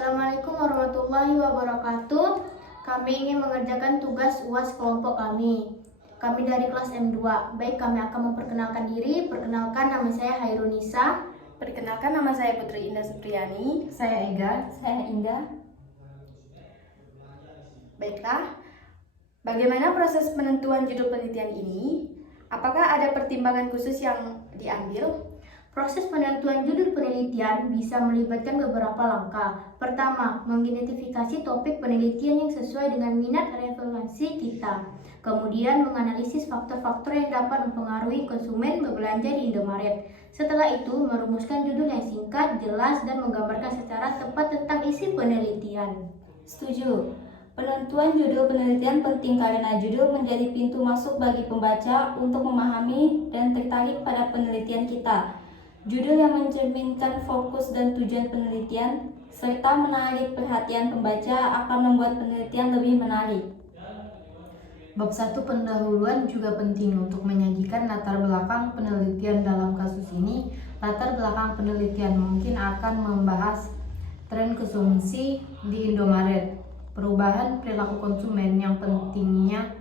Assalamualaikum warahmatullahi wabarakatuh. Kami ingin mengerjakan tugas UAS kelompok kami. Kami dari kelas M2. Baik, kami akan memperkenalkan diri. Perkenalkan, nama saya Hairunisa. Perkenalkan, nama saya Putri Indah Supriyani. Saya Ega. Saya Indah. Baiklah, bagaimana proses penentuan judul penelitian ini? Apakah ada pertimbangan khusus yang diambil? Proses penentuan judul penelitian bisa melibatkan beberapa langkah. Pertama, mengidentifikasi topik penelitian yang sesuai dengan minat referensi kita. Kemudian, menganalisis faktor-faktor yang dapat mempengaruhi konsumen berbelanja di Indomaret. Setelah itu, merumuskan judul yang singkat, jelas, dan menggambarkan secara tepat tentang isi penelitian. Setuju. Penentuan judul penelitian penting karena judul menjadi pintu masuk bagi pembaca untuk memahami dan tertarik pada penelitian kita. Judul yang mencerminkan fokus dan tujuan penelitian serta menarik perhatian pembaca akan membuat penelitian lebih menarik. Bab 1 pendahuluan juga penting untuk menyajikan latar belakang penelitian. Dalam kasus ini, latar belakang penelitian mungkin akan membahas tren konsumsi di Indomaret, perubahan perilaku konsumen yang pentingnya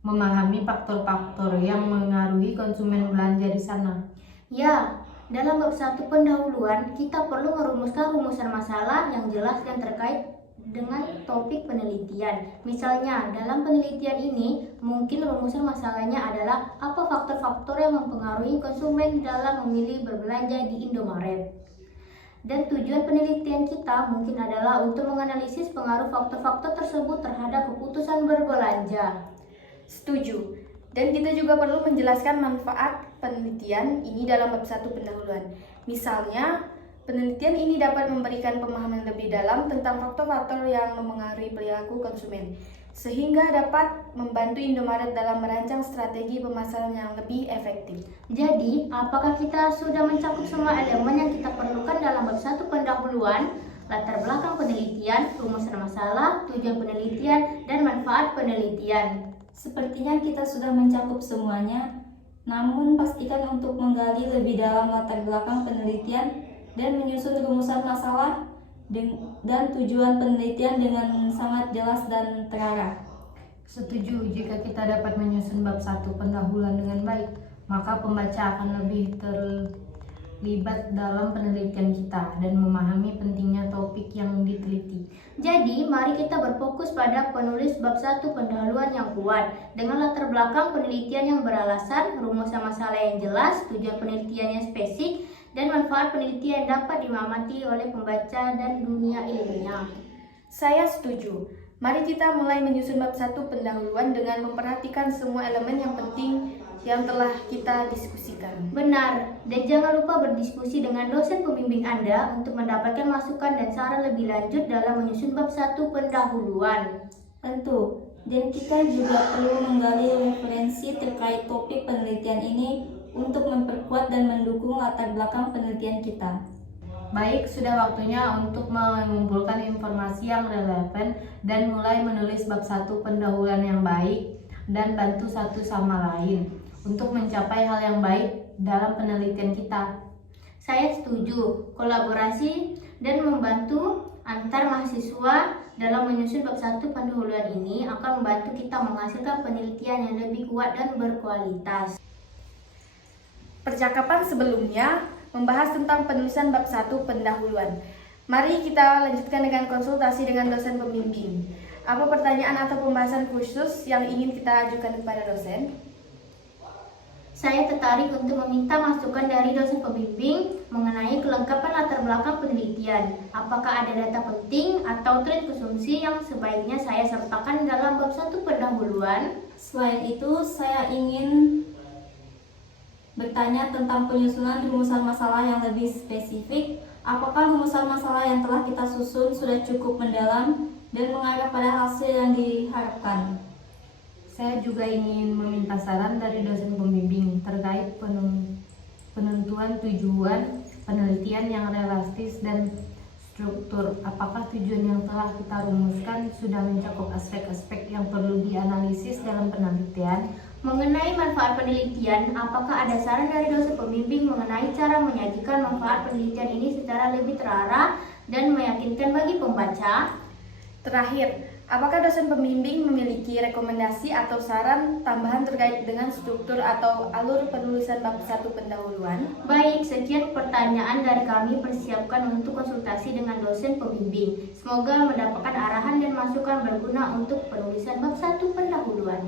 memahami faktor-faktor yang mengaruhi konsumen belanja di sana. Ya, dalam bab 1 pendahuluan, kita perlu merumuskan rumusan masalah yang jelas dan terkait dengan topik penelitian. Misalnya, dalam penelitian ini, mungkin rumusan masalahnya adalah apa faktor-faktor yang mempengaruhi konsumen dalam memilih berbelanja di Indomaret. Dan tujuan penelitian kita mungkin adalah untuk menganalisis pengaruh faktor-faktor tersebut terhadap keputusan berbelanja. Setuju. Dan kita juga perlu menjelaskan manfaat penelitian ini dalam bab 1 pendahuluan. Misalnya, penelitian ini dapat memberikan pemahaman lebih dalam tentang faktor-faktor yang mempengaruhi perilaku konsumen, sehingga dapat membantu Indomaret dalam merancang strategi pemasaran yang lebih efektif. Jadi, apakah kita sudah mencakup semua elemen yang kita perlukan dalam bab 1 pendahuluan? Latar belakang penelitian, rumusan masalah, tujuan penelitian, dan manfaat penelitian. Sepertinya kita sudah mencakup semuanya, namun pastikan untuk menggali lebih dalam latar belakang penelitian dan menyusun rumusan masalah dan tujuan penelitian dengan sangat jelas dan terarah. Setuju, jika kita dapat menyusun bab 1 pendahuluan dengan baik, maka pembaca akan lebih terlibat dalam penelitian kita dan memahami pentingnya topik yang diteliti. Jadi, mari kita berfokus pada penulis bab 1 pendahuluan yang kuat dengan latar belakang penelitian yang beralasan, rumusan masalah yang jelas, tujuan penelitian yang spesifik, dan manfaat penelitian yang dapat diamati oleh pembaca dan dunia ilmiah. Saya setuju. Mari kita mulai menyusun bab 1 pendahuluan dengan memperhatikan semua elemen yang penting yang telah kita diskusikan. Benar, dan jangan lupa berdiskusi dengan dosen pembimbing Anda untuk mendapatkan masukan dan saran lebih lanjut dalam menyusun bab 1 pendahuluan. Tentu, dan kita juga perlu menggali referensi terkait topik penelitian ini untuk memperkuat dan mendukung latar belakang penelitian kita. Baik, sudah waktunya untuk mengumpulkan informasi yang relevan dan mulai menulis bab 1 pendahuluan yang baik dan bantu satu sama lain untuk mencapai hal yang baik dalam penelitian kita. Saya setuju, kolaborasi dan membantu antar mahasiswa dalam menyusun bab 1 pendahuluan ini akan membantu kita menghasilkan penelitian yang lebih kuat dan berkualitas. Percakapan sebelumnya membahas tentang penulisan bab 1 pendahuluan. Mari kita lanjutkan dengan konsultasi dengan dosen pembimbing. Apa pertanyaan atau pembahasan khusus yang ingin kita ajukan kepada dosen? Saya tertarik untuk meminta masukan dari dosen pembimbing mengenai kelengkapan latar belakang penelitian. Apakah ada data penting atau tren konsumsi yang sebaiknya saya sertakan dalam bab 1 pendahuluan? Selain itu, saya ingin bertanya tentang penyusunan rumusan masalah yang lebih spesifik. Apakah rumusan masalah yang telah kita susun sudah cukup mendalam dan mengarah pada hasil yang diharapkan? Saya juga ingin meminta saran dari dosen pembimbing terkait penentuan tujuan penelitian yang realistis dan struktur. Apakah tujuan yang telah kita rumuskan sudah mencakup aspek-aspek yang perlu dianalisis dalam penelitian? Mengenai manfaat penelitian, apakah ada saran dari dosen pembimbing mengenai cara menyajikan manfaat penelitian ini secara lebih terarah dan meyakinkan meyakinkan bagi pembaca. Terakhir, apakah dosen pembimbing memiliki rekomendasi atau saran tambahan terkait dengan struktur atau alur penulisan bab 1 pendahuluan? Baik, sekian pertanyaan dari kami persiapkan untuk konsultasi dengan dosen pembimbing. Semoga mendapatkan arahan dan masukan berguna untuk penulisan bab 1 pendahuluan.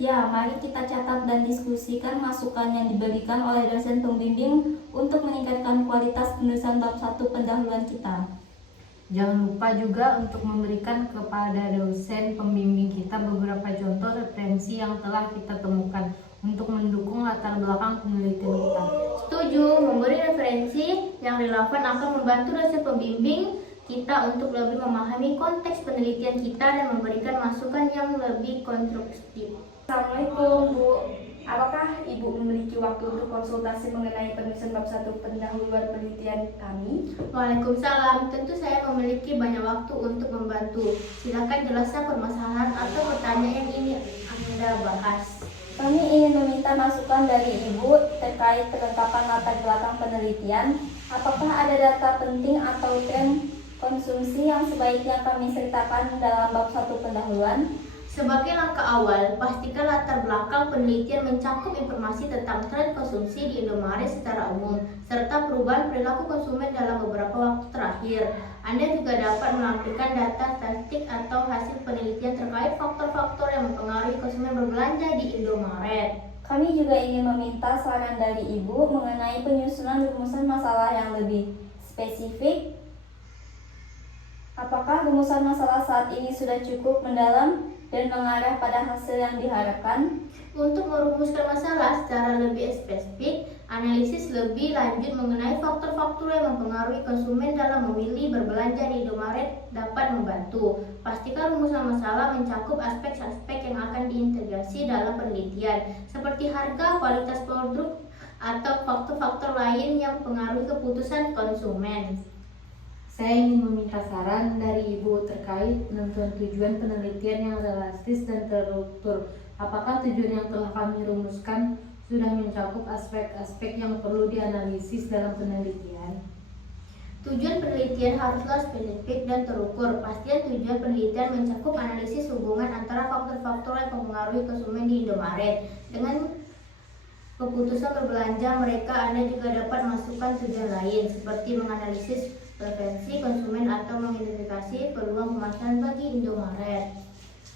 Ya, mari kita catat dan diskusikan masukan yang diberikan oleh dosen pembimbing untuk meningkatkan kualitas penulisan bab 1 pendahuluan kita. Jangan lupa juga untuk memberikan kepada dosen pembimbing kita beberapa contoh referensi yang telah kita temukan untuk mendukung latar belakang penelitian kita. Setuju, memberi referensi yang relevan akan membantu dosen pembimbing kita untuk lebih memahami konteks penelitian kita dan memberikan masukan yang lebih konstruktif. Assalamualaikum Bu, apakah Ibu memiliki waktu untuk konsultasi mengenai penulisan bab 1 pendahuluan penelitian kami? Waalaikumsalam, tentu saya memiliki banyak waktu untuk membantu. Silakan jelaskan permasalahan atau pertanyaan yang ingin Anda bahas. Kami ingin meminta masukan dari Ibu terkait kelengkapan latar belakang penelitian. Apakah ada data penting atau tren konsumsi yang sebaiknya kami sertakan dalam bab 1 pendahuluan? Sebagai langkah awal, pastikan latar belakang penelitian mencakup informasi tentang tren konsumsi di Indomaret secara umum, serta perubahan perilaku konsumen dalam beberapa waktu terakhir. Anda juga dapat melampirkan data statistik atau hasil penelitian terkait faktor-faktor yang mempengaruhi konsumen berbelanja di Indomaret. Kami juga ingin meminta saran dari Ibu mengenai penyusunan rumusan masalah yang lebih spesifik. Apakah rumusan masalah saat ini sudah cukup mendalam dan mengarah pada hasil yang diharapkan? Untuk merumuskan masalah secara lebih spesifik, analisis lebih lanjut mengenai faktor-faktor yang mempengaruhi konsumen dalam memilih berbelanja di Indomaret dapat membantu. Pastikan rumusan masalah mencakup aspek-aspek yang akan diintegrasi dalam penelitian, seperti harga, kualitas produk, atau faktor-faktor lain yang mempengaruhi keputusan konsumen. Saya ingin meminta saran dari Ibu terkait penentuan tujuan penelitian yang realistis dan terukur. Apakah tujuan yang telah kami rumuskan sudah mencakup aspek-aspek yang perlu dianalisis dalam penelitian? Tujuan penelitian haruslah spesifik dan terukur. Pastian tujuan penelitian mencakup analisis hubungan antara faktor-faktor yang mempengaruhi konsumen di Indomaret. Dengan keputusan berbelanja mereka, Anda juga dapat masukkan tujuan lain, seperti menganalisis preferensi konsumen atau mengidentifikasi peluang pemasaran bagi Indomaret.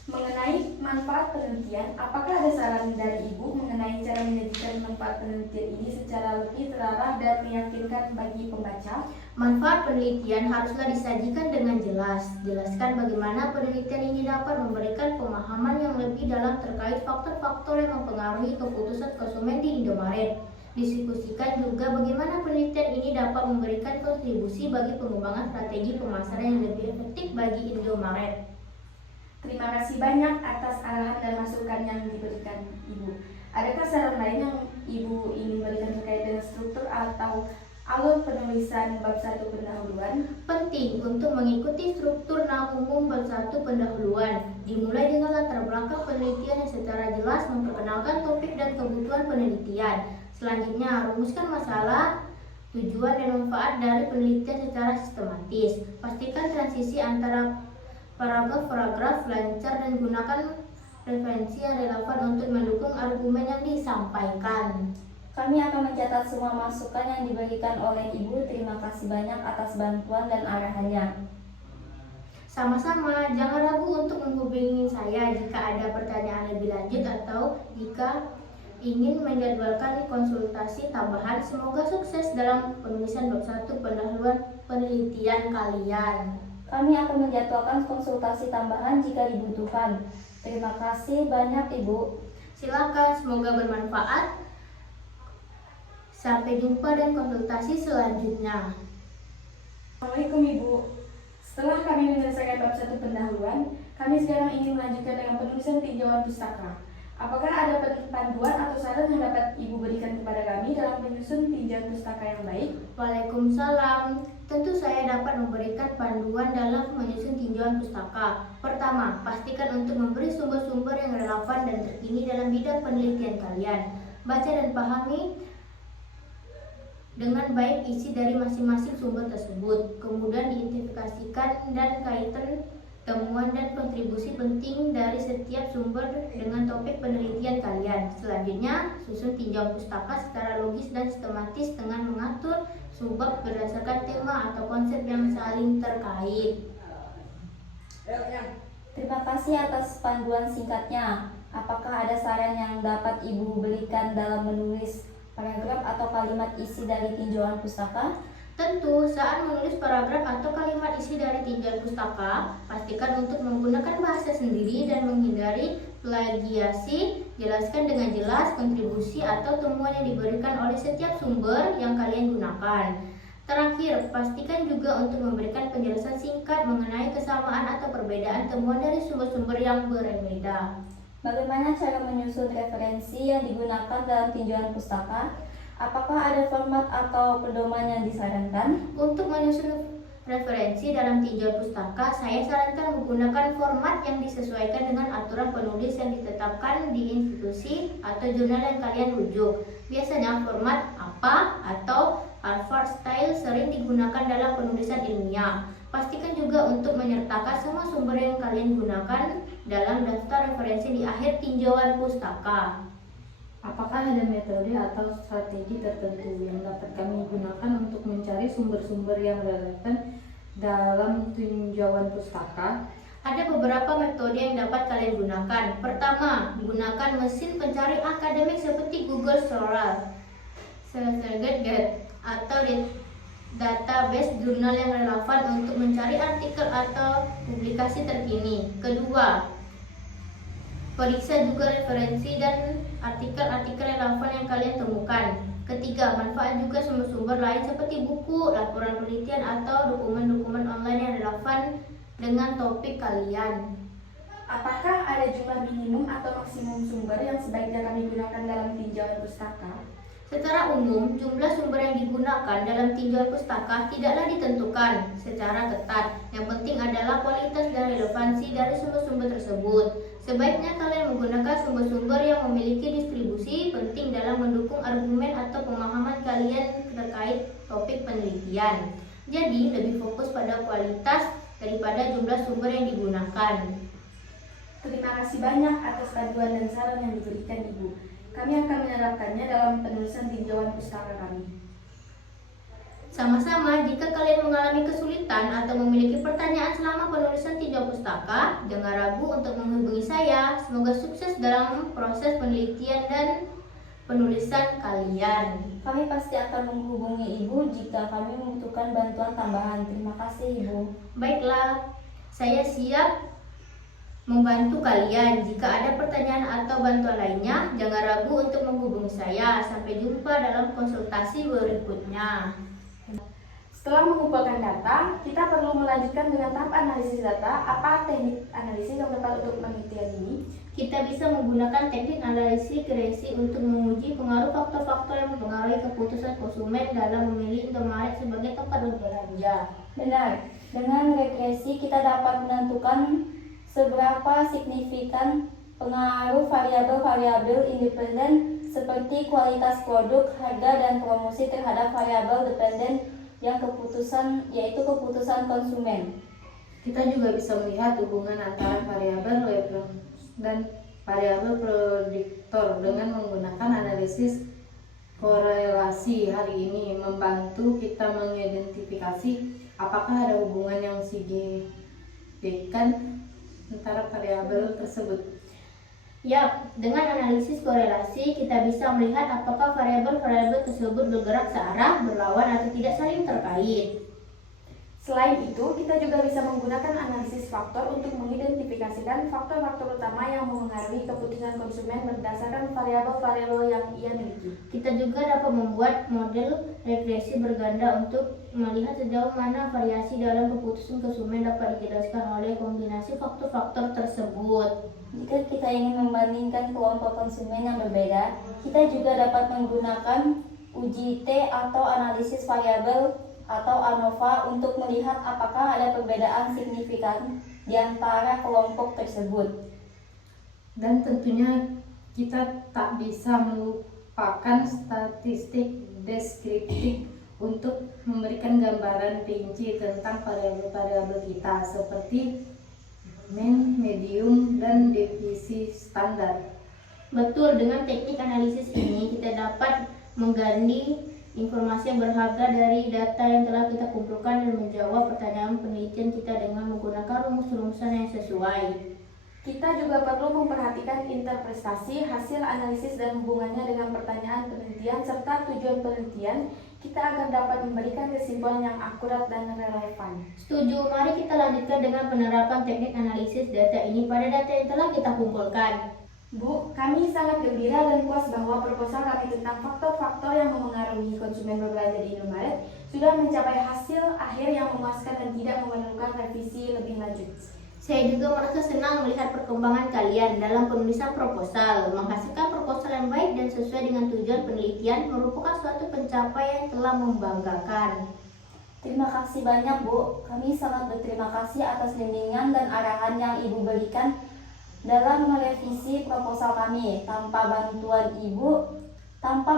Mengenai manfaat penelitian, apakah ada saran dari Ibu mengenai cara menyajikan manfaat penelitian ini secara lebih terarah dan meyakinkan bagi pembaca? Manfaat penelitian haruslah disajikan dengan jelas. Jelaskan bagaimana penelitian ini dapat memberikan pemahaman yang lebih dalam terkait faktor-faktor yang mempengaruhi keputusan konsumen di Indomaret. Diskusikan juga bagaimana penelitian ini dapat memberikan kontribusi bagi pengembangan strategi pemasaran yang lebih efektif bagi Indomaret. Terima kasih banyak atas arahan dan masukan yang diberikan Ibu. Adakah saran lain yang Ibu ingin berikan terkait dengan struktur atau alur penulisan bab 1 pendahuluan? Penting untuk mengikuti struktur umum bab 1 pendahuluan. Dimulai dengan latar belakang penelitian yang secara jelas memperkenalkan topik dan kebutuhan penelitian. Selanjutnya, rumuskan masalah, tujuan dan manfaat dari penelitian secara sistematis. Pastikan transisi antara paragraf-paragraf lancar dan gunakan referensi yang relevan untuk mendukung argumen yang disampaikan. Kami akan mencatat semua masukan yang diberikan oleh Ibu. Terima kasih banyak atas bantuan dan arahannya. Sama-sama, jangan ragu untuk menghubungi saya jika ada pertanyaan lebih lanjut atau jika ingin menjadwalkan konsultasi tambahan. Semoga sukses dalam penulisan bab 1 pendahuluan penelitian kalian. Kami akan menjadwalkan konsultasi tambahan jika dibutuhkan. Terima kasih banyak Ibu. Silakan, semoga bermanfaat. Sampai jumpa dan konsultasi selanjutnya. Assalamualaikum Ibu. Setelah kami menyelesaikan bab 1 pendahuluan, kami sekarang ingin melanjutkan dengan penulisan tinjauan pustaka. Apakah ada panduan atau saran yang dapat Ibu berikan kepada kami dalam menyusun tinjauan pustaka yang baik? Waalaikumsalam. Tentu saya dapat memberikan panduan dalam menyusun tinjauan pustaka. Pertama, pastikan untuk memberi sumber-sumber yang relevan dan terkini dalam bidang penelitian kalian. Baca dan pahami dengan baik isi dari masing-masing sumber tersebut. Kemudian diidentifikasikan dan kaitan temuan dan kontribusi penting dari setiap sumber dengan topik penelitian kalian. Selanjutnya, susun tinjauan pustaka secara logis dan sistematis dengan mengatur subbab berdasarkan tema atau konsep yang saling terkait. Terima kasih atas panduan singkatnya. Apakah ada saran yang dapat Ibu berikan dalam menulis paragraf atau kalimat isi dari tinjauan pustaka? Tentu, saat menulis paragraf atau kalimat isi dari tinjauan pustaka, pastikan untuk menggunakan bahasa sendiri dan menghindari plagiasi. Jelaskan dengan jelas kontribusi atau temuan yang diberikan oleh setiap sumber yang kalian gunakan. Terakhir, pastikan juga untuk memberikan penjelasan singkat mengenai kesamaan atau perbedaan temuan dari sumber-sumber yang berbeda. Bagaimana cara menyusun referensi yang digunakan dalam tinjauan pustaka? Apakah ada format atau pedoman yang disarankan? Untuk menyusun referensi dalam tinjauan pustaka, saya sarankan menggunakan format yang disesuaikan dengan aturan penulis yang ditetapkan di institusi atau jurnal yang kalian rujuk. Biasanya format APA atau Harvard Style sering digunakan dalam penulisan ilmiah. Pastikan juga untuk menyertakan semua sumber yang kalian gunakan dalam daftar referensi di akhir tinjauan pustaka. Apakah ada metode atau strategi tertentu yang dapat kami gunakan untuk mencari sumber-sumber yang relevan dalam tinjauan pustaka? Ada beberapa metode yang dapat kalian gunakan. Pertama, gunakan mesin pencari akademik seperti Google Scholar, atau database jurnal yang relevan untuk mencari artikel atau publikasi terkini. Kedua, periksa juga referensi dan artikel-artikel relevan yang kalian temukan. Ketiga, manfaat juga sumber-sumber lain seperti buku, laporan penelitian, atau dokumen-dokumen online yang relevan dengan topik kalian. Apakah ada jumlah minimum atau maksimum sumber yang sebaiknya kami gunakan dalam tinjauan pustaka? Secara umum, jumlah sumber yang digunakan dalam tinjauan pustaka tidaklah ditentukan secara ketat. Yang penting adalah kualitas dan relevansi dari sumber-sumber tersebut. Sebaiknya kalian menggunakan sumber-sumber yang memiliki distribusi penting dalam mendukung argumen atau pemahaman kalian terkait topik penelitian. Jadi, lebih fokus pada kualitas daripada jumlah sumber yang digunakan. Terima kasih banyak atas panduan dan saran yang diberikan Ibu. Kami akan menerapkannya dalam penulisan tinjauan pustaka kami. Sama-sama, jika kalian mengalami kesulitan atau memiliki pertanyaan selama penulisan tinjauan pustaka, jangan ragu untuk menghubungi saya. Semoga sukses dalam proses penelitian dan penulisan kalian. Kami pasti akan menghubungi Ibu jika kami membutuhkan bantuan tambahan. Terima kasih Ibu. Baiklah, saya siap membantu kalian. Jika ada pertanyaan atau bantuan lainnya, jangan ragu untuk menghubungi saya. Sampai jumpa dalam konsultasi berikutnya. Setelah mengumpulkan data, kita perlu melanjutkan dengan tahap analisis data. Apa teknik analisis yang tepat untuk penelitian ini? Kita bisa menggunakan teknik analisis regresi untuk menguji pengaruh faktor-faktor yang mempengaruhi keputusan konsumen dalam memilih Indomaret sebagai tempat berbelanja. Benar, dengan regresi kita dapat menentukan seberapa signifikan pengaruh variabel-variabel independen seperti kualitas produk, harga, dan promosi terhadap variabel dependen yang yaitu keputusan konsumen. Kita juga bisa melihat hubungan antara variabel referensi dan variabel prediktor dengan menggunakan analisis korelasi. Hari ini membantu kita mengidentifikasi apakah ada hubungan yang signifikan antara variabel tersebut. Yap, dengan analisis korelasi kita bisa melihat apakah variabel-variabel tersebut bergerak searah, berlawan, atau tidak saling terkait. Selain itu, kita juga bisa menggunakan analisis faktor untuk mengidentifikasikan faktor-faktor utama yang mempengaruhi keputusan konsumen berdasarkan variabel-variabel yang ia miliki. Kita juga dapat membuat model regresi berganda untuk melihat sejauh mana variasi dalam keputusan konsumen dapat dijelaskan oleh kombinasi faktor-faktor tersebut. Jika kita ingin membandingkan kelompok konsumen yang berbeda, kita juga dapat menggunakan uji T atau analisis variabel atau ANOVA untuk melihat apakah ada perbedaan signifikan di antara kelompok tersebut. Dan tentunya kita tak bisa melupakan statistik deskriptif untuk memberikan gambaran rinci tentang variabel-variabel kita seperti mean, medium, dan deviasi standar. Betul, dengan teknik analisis ini kita dapat menggali informasi yang berharga dari data yang telah kita kumpulkan dan menjawab pertanyaan penelitian kita dengan menggunakan rumus-rumusan yang sesuai. Kita juga perlu memperhatikan interpretasi, hasil analisis dan hubungannya dengan pertanyaan penelitian serta tujuan penelitian kita agar dapat memberikan kesimpulan yang akurat dan relevan. Setuju, mari kita lanjutkan dengan penerapan teknik analisis data ini pada data yang telah kita kumpulkan. Bu, kami sangat gembira dan puas bahwa proposal kami tentang faktor-faktor yang memengaruhi konsumen berbelanja di Indomaret sudah mencapai hasil akhir yang memuaskan dan tidak memerlukan revisi lebih lanjut. Saya juga merasa senang melihat perkembangan kalian dalam penulisan proposal. Menghasilkan proposal yang baik dan sesuai dengan tujuan penelitian merupakan suatu pencapaian yang telah membanggakan. Terima kasih banyak, Bu. Kami sangat berterima kasih atas bimbingan dan arahan yang Ibu berikan dalam merevisi proposal kami. Tanpa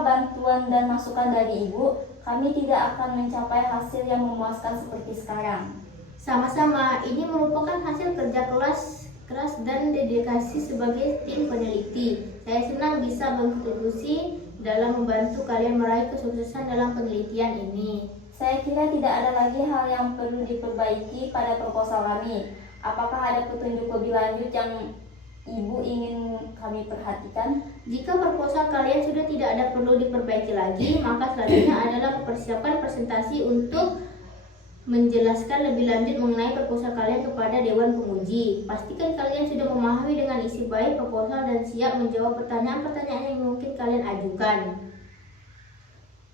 bantuan dan masukan dari Ibu, kami tidak akan mencapai hasil yang memuaskan seperti sekarang. Sama-sama, ini merupakan hasil kerja keras dan dedikasi sebagai tim peneliti. Saya senang bisa berkontribusi dalam membantu kalian meraih kesuksesan dalam penelitian ini. Saya kira tidak ada lagi hal yang perlu diperbaiki pada proposal kami. Apakah ada petunjuk lebih lanjut yang Ibu ingin kami perhatikan? Jika proposal kalian sudah tidak ada perlu diperbaiki lagi, maka selanjutnya adalah mempersiapkan presentasi untuk menjelaskan lebih lanjut mengenai proposal kalian kepada Dewan Penguji. Pastikan kalian sudah memahami dengan isi baik proposal dan siap menjawab pertanyaan-pertanyaan yang mungkin kalian ajukan.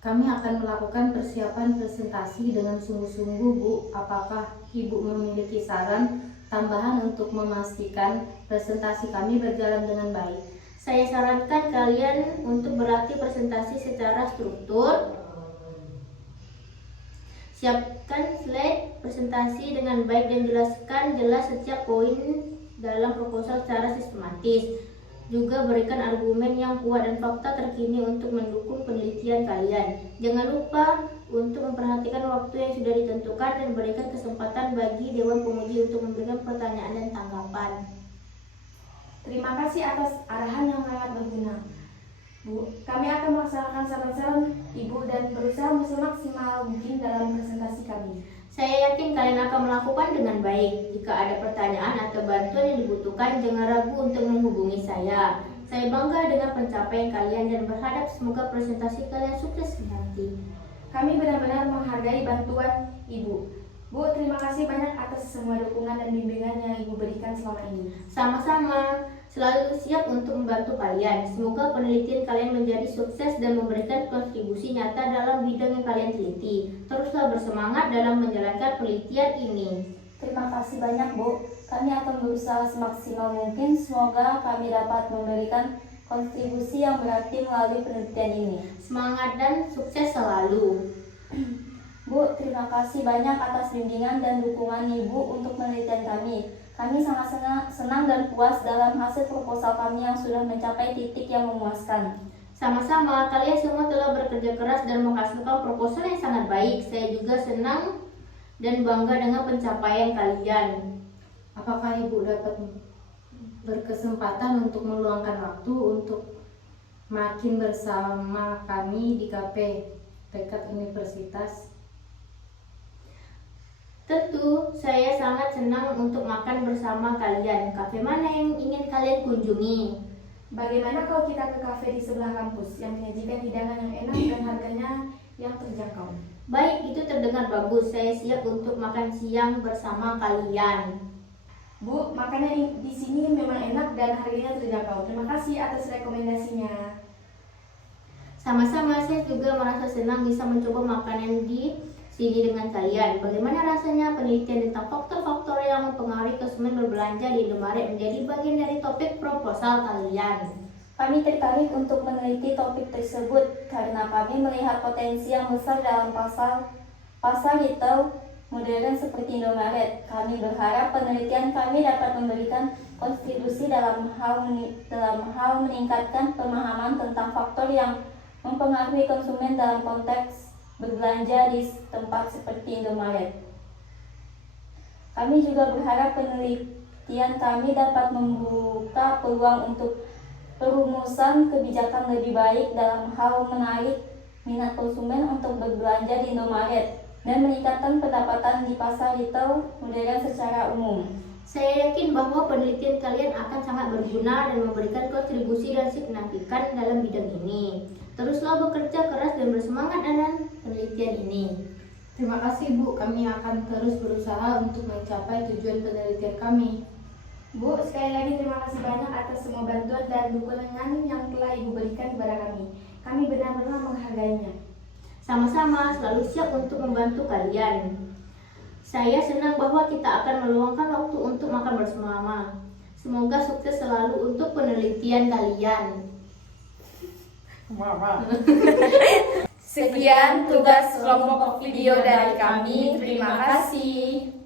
Kami akan melakukan persiapan presentasi dengan sungguh-sungguh, Bu. Apakah Ibu memiliki saran tambahan untuk memastikan presentasi kami berjalan dengan baik? Saya sarankan kalian untuk berlatih presentasi secara struktur. Siapkan slide presentasi dengan baik dan jelaskan jelas setiap poin dalam proposal secara sistematis. Juga berikan argumen yang kuat dan fakta terkini untuk mendukung penelitian kalian. Jangan lupa untuk memperhatikan waktu yang sudah ditentukan dan berikan kesempatan bagi Dewan Penguji untuk memberikan pertanyaan dan tanggapan. Terima kasih atas arahan yang sangat berguna. Bu, kami akan melaksanakan saran-saran Ibu dan berusaha semaksimal mungkin dalam presentasi kami. Saya yakin kalian akan melakukan dengan baik. Jika ada pertanyaan atau bantuan yang dibutuhkan, jangan ragu untuk menghubungi saya. Saya bangga dengan pencapaian kalian dan berharap semoga presentasi kalian sukses nanti. Kami benar-benar menghargai bantuan Ibu. Bu, terima kasih banyak atas semua dukungan dan bimbingan yang Ibu berikan selama ini. Sama-sama, selalu siap untuk membantu kalian. Semoga penelitian kalian menjadi sukses dan memberikan kontribusi nyata dalam bidang yang kalian teliti. Teruslah bersemangat dalam menjalankan penelitian ini. Terima kasih banyak, Bu. Kami akan berusaha semaksimal mungkin. Semoga kami dapat memberikan kontribusi yang berarti melalui penelitian ini. Semangat dan sukses selalu. Bu, terima kasih banyak atas bimbingan dan dukungan Ibu untuk penelitian kami. Kami sangat senang dan puas dalam hasil proposal kami yang sudah mencapai titik yang memuaskan. Sama-sama, kalian semua telah bekerja keras dan menghasilkan proposal yang sangat baik. Saya juga senang dan bangga dengan pencapaian kalian. Apakah Ibu dapat berkesempatan untuk meluangkan waktu untuk makin bersama kami di kafe dekat universitas? Tentu, saya sangat senang untuk makan bersama kalian. Kafe mana yang ingin kalian kunjungi? Bagaimana kalau kita ke kafe di sebelah kampus yang menyajikan hidangan yang enak dan harganya yang terjangkau? Baik, itu terdengar bagus. Saya siap untuk makan siang bersama kalian. Bu, makanan di sini memang enak dan harganya terjangkau. Terima kasih atas rekomendasinya. Sama-sama, saya juga merasa senang bisa mencoba makanan di sini dengan kalian. Bagaimana rasanya penelitian tentang faktor-faktor yang mempengaruhi konsumen berbelanja di Indomaret menjadi bagian dari topik proposal kalian? Kami tertarik untuk meneliti topik tersebut karena kami melihat potensi yang besar dalam pasar retail modern seperti Indomaret. Kami berharap penelitian kami dapat memberikan kontribusi dalam hal meningkatkan pemahaman tentang faktor yang mempengaruhi konsumen dalam konteks berbelanja di tempat seperti Indomaret. Kami juga berharap penelitian kami dapat membuka peluang untuk perumusan kebijakan lebih baik dalam hal menarik minat konsumen untuk berbelanja di Indomaret dan meningkatkan pendapatan di pasar retail modern secara umum. Saya yakin bahwa penelitian kalian akan sangat berguna dan memberikan kontribusi dan signifikan dalam bidang ini. Teruslah bekerja keras dan bersemangat dengan penelitian ini. Terima kasih Bu, kami akan terus berusaha untuk mencapai tujuan penelitian kami. Bu, sekali lagi terima kasih banyak atas semua bantuan dan dukungan yang telah Ibu berikan kepada kami. Kami benar-benar menghargainya. Sama-sama, selalu siap untuk membantu kalian. Saya senang bahwa kita akan meluangkan waktu untuk makan bersama. Semoga sukses selalu untuk penelitian kalian. Sekian tugas kelompok video dari kami. Terima kasih.